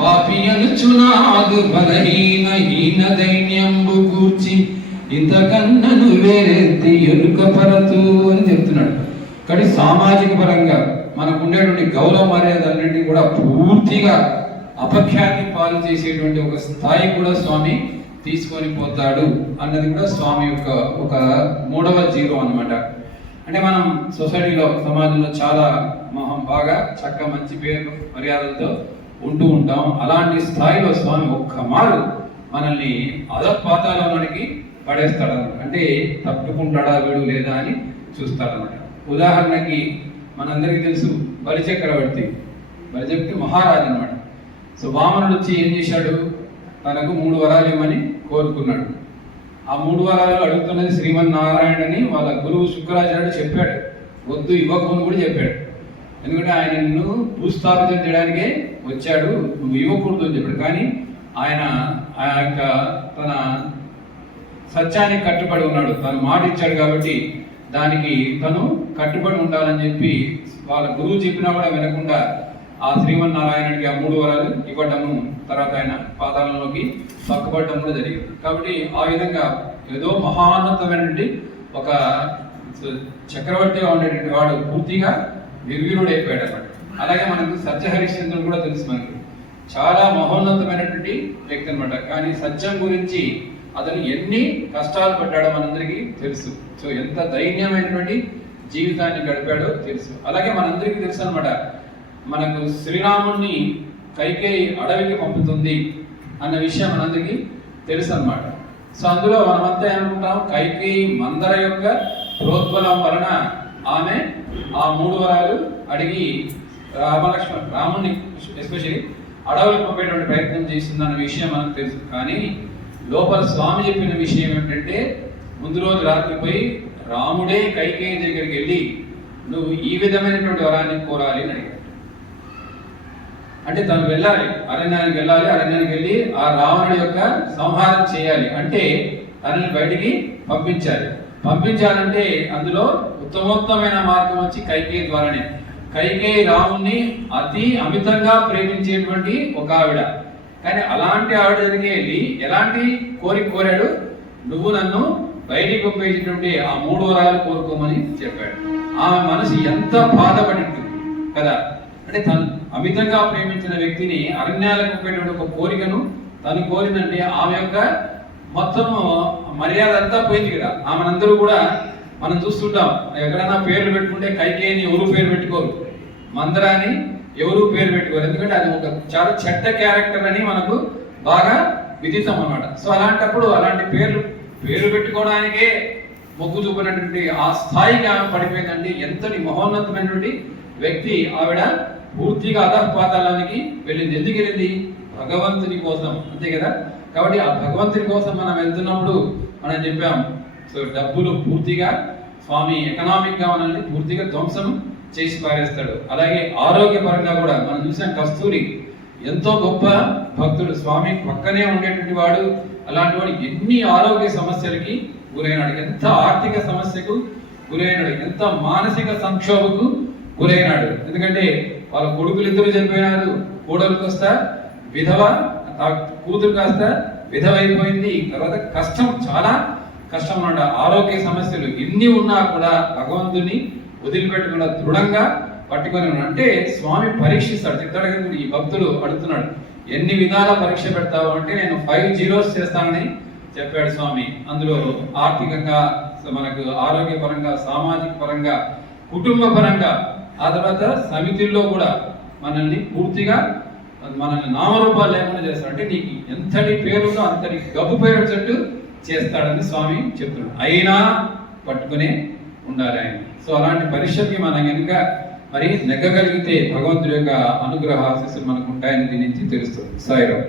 పాపి అనుచునాదు బలహీన హీన దైన్యంబు కూర్చి ఇంతకన్నను వేరెత్తి ఎరుకపరతు అని చెప్తున్నాడు. కానీ సామాజిక పరంగా మనకు ఉండేటువంటి గౌరవ మర్యాదలన్నింటినీ కూడా పూర్తిగా అపఖ్యాతి పాలు చేసేటువంటి ఒక స్థాయి కూడా స్వామి తీసుకొని పోతాడు అన్నది కూడా స్వామి యొక్క ఒక 3వ జీరో అన్నమాట. అంటే మనం సొసైటీలో సమాజంలో చాలా బాగా చక్క మంచి పేరు మర్యాదలతో ఉంటూ ఉంటాం. అలాంటి స్థాయిలో స్వామి ఒక్క మారు మనల్ని అధపాతాళానికి పడేస్తాడు అనమాట. అంటే తప్పుకుంటాడా వీడు లేదా అని చూస్తాడనమాట. ఉదాహరణకి మనందరికీ తెలుసు బలిచక్రవర్తి మహారాజు అనమాట. సో వామనుడు వచ్చి ఏం చేశాడు, తనకు 3 వరాలు ఇవ్వమని కోరుకున్నాడు. ఆ 3 వరాలు అడుగుతున్నది శ్రీమన్నారాయణని వాళ్ళ గురువు శుక్రాచార్యుడు చెప్పాడు. వద్దు ఇవ్వకమని కూడా చెప్పాడు. ఎందుకంటే ఆయన నిన్ను భూస్థాపితం చేయడానికే వచ్చాడు, నువ్వు ఇవ్వకూడదు అని చెప్పాడు. కానీ ఆయన ఆ యొక్క తన సత్యానికి కట్టుబడి ఉన్నాడు. తను మాట ఇచ్చాడు కాబట్టి దానికి తను కట్టుబడి ఉండాలని చెప్పి వాళ్ళ గురువు చెప్పినా కూడా వినకుండా ఆ శ్రీమన్నారాయణుడికి ఆ 3 వరాలు ఇవ్వటము, తర్వాత ఆయన పాతాళంలోకి పక్కబడటం కూడా జరిగింది. కాబట్టి ఆ విధంగా ఏదో మహాన్నతమైనటువంటి ఒక చక్రవర్తిగా ఉండేటువంటి వాడు పూర్తిగా నిర్వీర్యుడు అయిపోయాడు అన్నమాట. అలాగే మనకు సత్యహరిశ్చంద్రుడు కూడా తెలుసు, మనకి చాలా మహోన్నతమైనటువంటి వ్యక్తి అనమాట. కానీ సత్యం గురించి అతను ఎన్ని కష్టాలు పడ్డాడో మనందరికీ తెలుసు. సో ఎంత దైన్యమైనటువంటి జీవితాన్ని గడిపాడో తెలుసు. అలాగే మనందరికీ తెలుసు అనమాట, మనకు శ్రీరాముణ్ణి కైకేయి అడవికి పంపుతుంది అన్న విషయం మనందరికీ తెలుసు అనమాట. సో అందులో మనమంతా ఏమనుకుంటాం, కైకేయి మందర యొక్క ప్రోద్బలం వలన ఆమె ఆ 3 వరాలు అడిగి రాముణ్ణి ఎస్పెషల్లీ అడవులకు పంపేటువంటి ప్రయత్నం చేసిందన్న విషయం మనకు తెలుసు. కానీ లోపల స్వామి చెప్పిన విషయం ఏమిటంటే, ముందు రోజు రాత్రి పోయి రాముడే కైకేయి దగ్గరికి వెళ్ళి నువ్వు ఈ విధమైనటువంటి వరాన్ని కోరాలి అని అడిగాడు. అంటే తను వెళ్ళాలి, అరణ్యానికి వెళ్ళాలి, అరణ్యానికి వెళ్ళి ఆ రావణుడి యొక్క సంహారం చేయాలి. అంటే తనని బయటికి పంపించాలంటే అందులో ఉత్తమోత్తమైన మార్గం వచ్చి కైకేయి ద్వారానే. కైకేయి రాముణ్ణి అతి అమితంగా ప్రేమించేటువంటి ఒక ఆవిడ. కానీ అలాంటి ఆవిడ దగ్గరికి వెళ్ళి ఎలాంటి కోరిక కోరాడు, నువ్వు నన్ను బయటికి పంపేసేటువంటి ఆ 3 వరాలు కోరుకోమని చెప్పాడు. ఆమె మనసు ఎంత బాధపడి ఉంటుంది కదా. అంటే తను అమితంగా ప్రేమించిన వ్యక్తిని అరణ్యాలకు పంపేటువంటి ఒక కోరికను తను కోరిందంటే ఆమె యొక్క మొత్తం మర్యాద అంతా పోయింది కదా. ఆమెనందరూ కూడా మనం చూస్తుంటాం, ఎక్కడైనా పేర్లు పెట్టుకుంటే కైకేయిని ఎవరు పేరు పెట్టుకోరు, మందరాని ఎవరు పేరు పెట్టుకోరు. ఎందుకంటే అది ఒక చాలా చెడ్డ క్యారెక్టర్ అని మనకు బాగా విదితం అన్నమాట. సో అలాంటప్పుడు అలాంటి పేరు పెట్టుకోవడానికే మొగ్గు చూపినటువంటి ఆ స్థాయికి ఆమె పడిపోయిందండి. ఎంతటి మహోన్నతమైనటువంటి వ్యక్తి ఆవిడ పూర్తిగా అధపాతాళానికి వెళ్ళింది. ఎందుకు వెళ్ళింది? భగవంతుని కోసం, అంతే కదా. కాబట్టి ఆ భగవంతుని కోసం మనం వెళ్తున్నప్పుడు మనం చెప్పాం, సో డబ్బులు పూర్తిగా స్వామి ఎకనామిక్ గా మనల్ని పూర్తిగా ధ్వంసం చేసి పారేస్తాడు. అలాగే ఆరోగ్యపరంగా కూడా మనం చూసాం, కస్తూరి ఎంతో గొప్ప భక్తుడు, స్వామి పక్కనే ఉండేటువంటి వాడు. అలాంటి వాడు ఎన్ని ఆరోగ్య సమస్యలకి గురైనాడు, ఎంత ఆర్థిక సమస్యకు గురైనాడు, ఎంత మానసిక సంక్షోభకు గురైనాడు. ఎందుకంటే వాళ్ళ కొడుకులు 2 చనిపోయినారు, కోడలు కాస్త విధవ, కూతురు కాస్త విధవ అయిపోయింది. తర్వాత కష్టం, చాలా కష్టం అన్నమాట. ఆరోగ్య సమస్యలు ఎన్ని ఉన్నా కూడా భగవంతుని వదిలిపెట్టకుండా దృఢంగా పట్టుకొని ఉన్నాడు. అంటే స్వామి పరీక్షిస్తాడు, తిట్టడానికి ఈ భక్తులు అడుగుతున్నాడు, ఎన్ని విధాల పరీక్ష పెడతావు అంటే నేను 5 జీరోస్ చేస్తానని చెప్పాడు స్వామి. అందులో ఆర్థికంగా, మనకు ఆరోగ్యపరంగా, సామాజిక పరంగా, కుటుంబ పరంగా, ఆ తర్వాత సమితిల్లో కూడా మనల్ని పూర్తిగా మనల్ని నామరూపాలు లేకుండా చేస్తాడు. అంటే నీకు ఎంతటి పేరుతో అంతటి గబ్బు పేరు వచ్చేట్టు చేస్తాడని స్వామి చెప్తున్నాడు. అయినా పట్టుకునే ఉండాలి ఆయన. సో అలాంటి పరిస్థితికి మనం కనుక మరి నెగ్గగలిగితే భగవంతుడి యొక్క అనుగ్రహ ఆశీస్సులు మనకు ఉంటాయని దీని నుంచి తెలుస్తుంది. సాయిరాం.